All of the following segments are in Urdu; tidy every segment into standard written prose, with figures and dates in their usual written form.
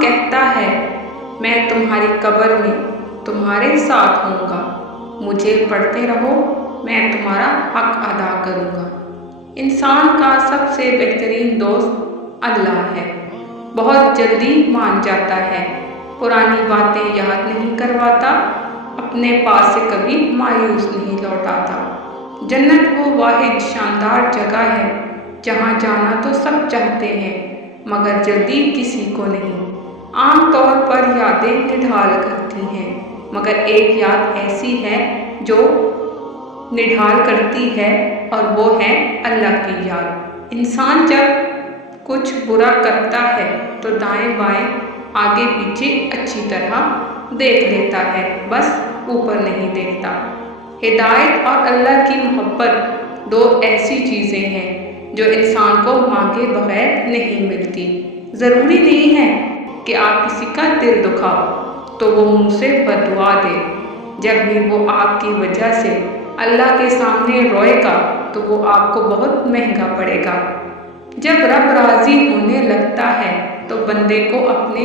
کہتا ہے میں تمہاری قبر میں تمہارے ساتھ ہوں گا، مجھے پڑھتے رہو، میں تمہارا حق ادا کروں گا۔ انسان کا سب سے بہترین دوست اللہ ہے۔ بہت جلدی مان جاتا ہے، پرانی باتیں یاد نہیں کرواتا، اپنے پاس سے کبھی مایوس نہیں لوٹاتا۔ جنت وہ واحد شاندار جگہ ہے جہاں جانا تو سب چاہتے ہیں مگر جلدی کسی کو نہیں۔ عام طور پر یادیں نڈھال کرتی ہیں مگر ایک یاد ایسی ہے جو نڈھال کرتی ہے اور وہ ہے اللہ کی یاد۔ انسان جب کچھ برا کرتا ہے تو دائیں بائیں آگے پیچھے اچھی طرح دیکھ لیتا ہے، بس اوپر نہیں دیکھتا۔ ہدایت اور اللہ کی محبت دو ایسی چیزیں ہیں جو انسان کو مانگے بغیر نہیں ملتی۔ ضروری نہیں ہے کہ آپ کسی کا دل دکھاؤ تو وہ منہ سے بد دعا دے، جب بھی وہ آپ کی وجہ سے اللہ کے سامنے روئے گا تو وہ آپ کو بہت مہنگا پڑے گا۔ جب رب راضی ہونے لگتا ہے تو بندے کو اپنے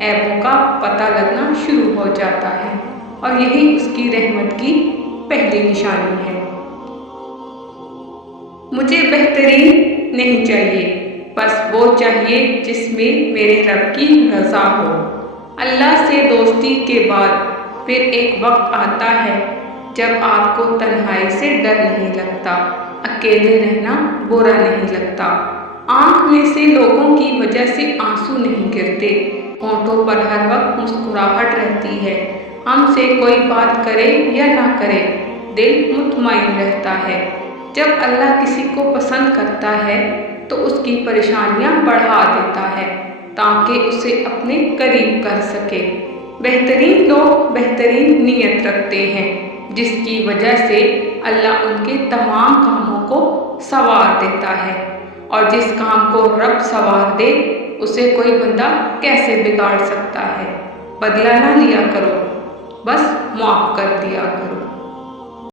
عیبوں کا پتہ لگنا شروع ہو جاتا ہے اور یہی اس کی رحمت کی پہلی نشانی ہے۔ مجھے بہترین نہیں چاہیے، بس وہ چاہیے جس میں میرے رب کی رضا ہو۔ اللہ سے دوستی کے بعد پھر ایک وقت آتا ہے جب آپ کو تنہائی سے ڈر نہیں لگتا، اکیلے رہنا برا نہیں لگتا، آنکھ میں سے لوگوں کی وجہ سے آنسو نہیں گرتے، ہونٹوں پر ہر وقت مسکراہٹ رہتی ہے، ہم سے کوئی بات کرے یا نہ کرے دل مطمئن رہتا ہے۔ جب اللہ کسی کو پسند کرتا ہے تو اس کی پریشانیاں بڑھا دیتا ہے تاکہ اسے اپنے قریب کر سکے۔ بہترین لوگ بہترین نیت رکھتے ہیں جس کی وجہ سے اللہ ان کے تمام کاموں کو سنوار دیتا ہے، اور جس کام کو رب سنوار دے اسے کوئی بندہ کیسے بگاڑ سکتا ہے۔ بدلہ نہ لیا کرو، بس معاف کر دیا کرو۔